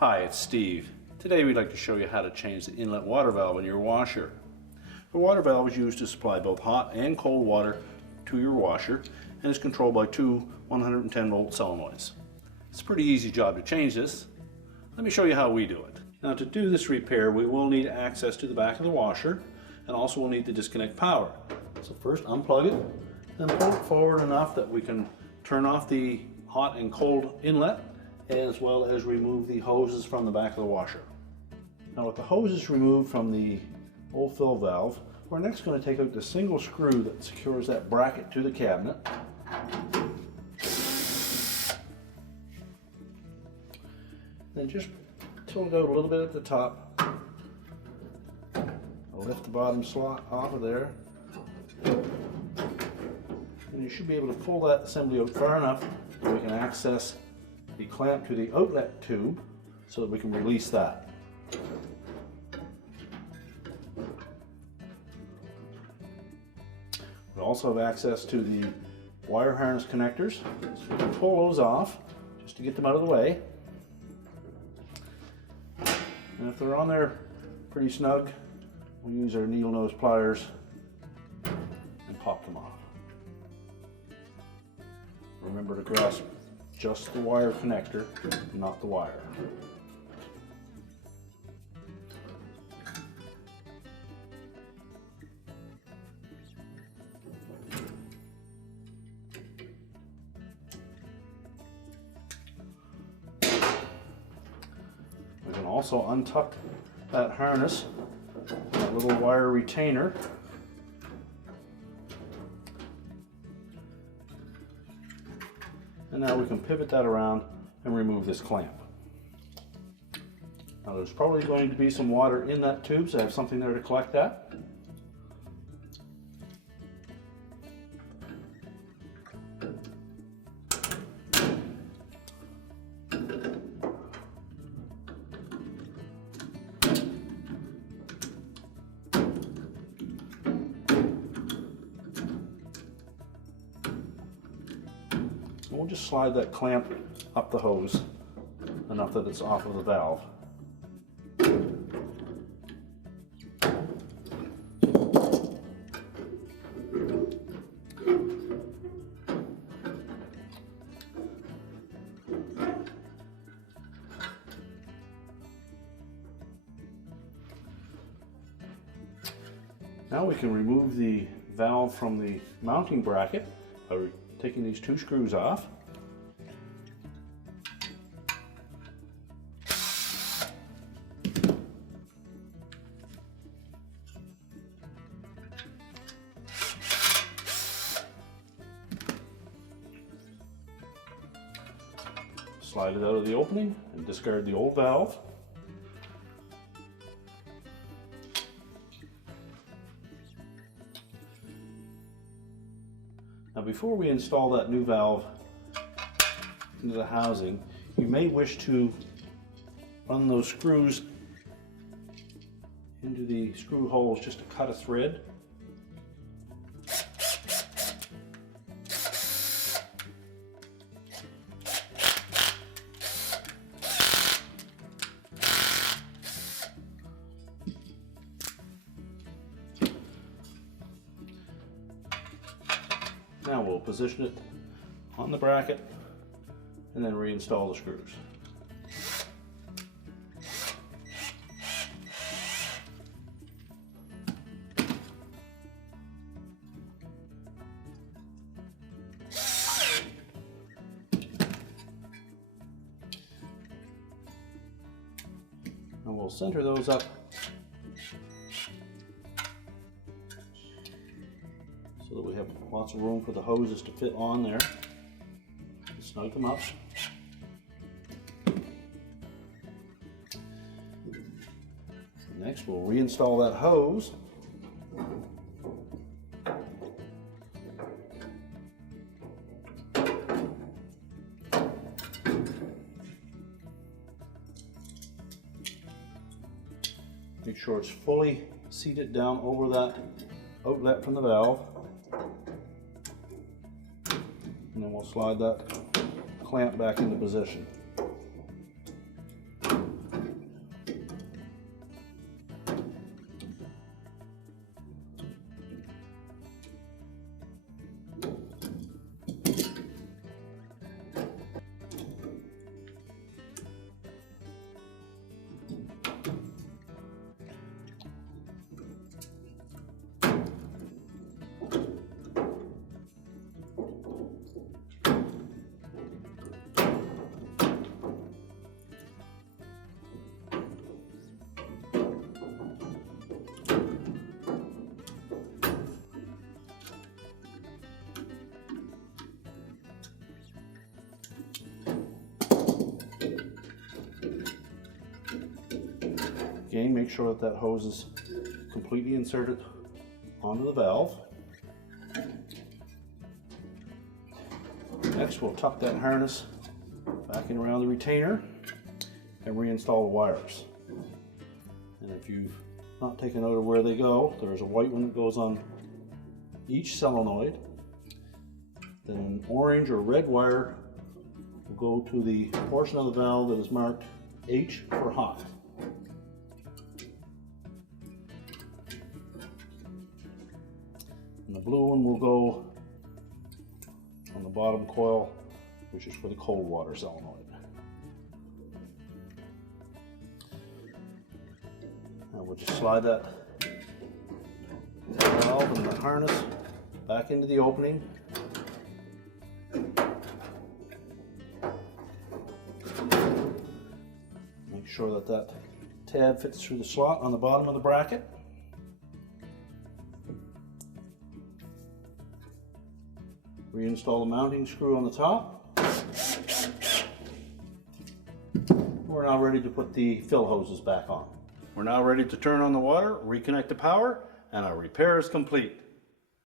Hi, it's Steve. Today we'd like to show you how to change the inlet water valve in your washer. The water valve is used to supply both hot and cold water to your washer and is controlled by two 110 volt solenoids. It's a pretty easy job to change this. Let me show you how we do it. Now to do this repair we will need access to the back of the washer and also we'll need to disconnect power. So first unplug it, then pull it forward enough that we can turn off the hot and cold inlet, as well as remove the hoses from the back of the washer. Now with the hoses removed from the old fill valve, we're next going to take out the single screw that secures that bracket to the cabinet. Then just tilt it out a little bit at the top. I'll lift the bottom slot off of there. And you should be able to pull that assembly out far enough that we can access the clamp to the outlet tube so that we can release that. We also have access to the wire harness connectors, so we can pull those off just to get them out of the way. And if they're on there pretty snug, we'll use our needle nose pliers and pop them off. Remember to grasp just the wire connector, not the wire. We can also untuck that harness, that little wire retainer. And now we can pivot that around and remove this clamp. Now there's probably going to be some water in that tube, so I have something there to collect that. We'll just slide that clamp up the hose enough that it's off of the valve. Now we can remove the valve from the mounting bracket by taking these two screws off. Slide it out of the opening and discard the old valve. Now before we install that new valve into the housing, you may wish to run those screws into the screw holes just to cut a thread. Now we'll position it on the bracket and then reinstall the screws. And we'll center those up so that we have lots of room for the hoses to fit on there. Snug them up. Next we'll reinstall that hose. Make sure it's fully seated down over that outlet from the valve. And then we'll slide that clamp back into position. Again, make sure that hose is completely inserted onto the valve. Next, we'll tuck that harness back in around the retainer and reinstall the wires. And if you've not taken note of where they go, there's a white one that goes on each solenoid. Then an orange or red wire will go to the portion of the valve that is marked H for hot. And the blue one will go on the bottom coil, which is for the cold water solenoid. Now we'll just slide that valve and the harness back into the opening. Make sure that that tab fits through the slot on the bottom of the bracket. Reinstall the mounting screw on the top. We're now ready to put the fill hoses back on. We're now ready to turn on the water, reconnect the power, and our repair is complete.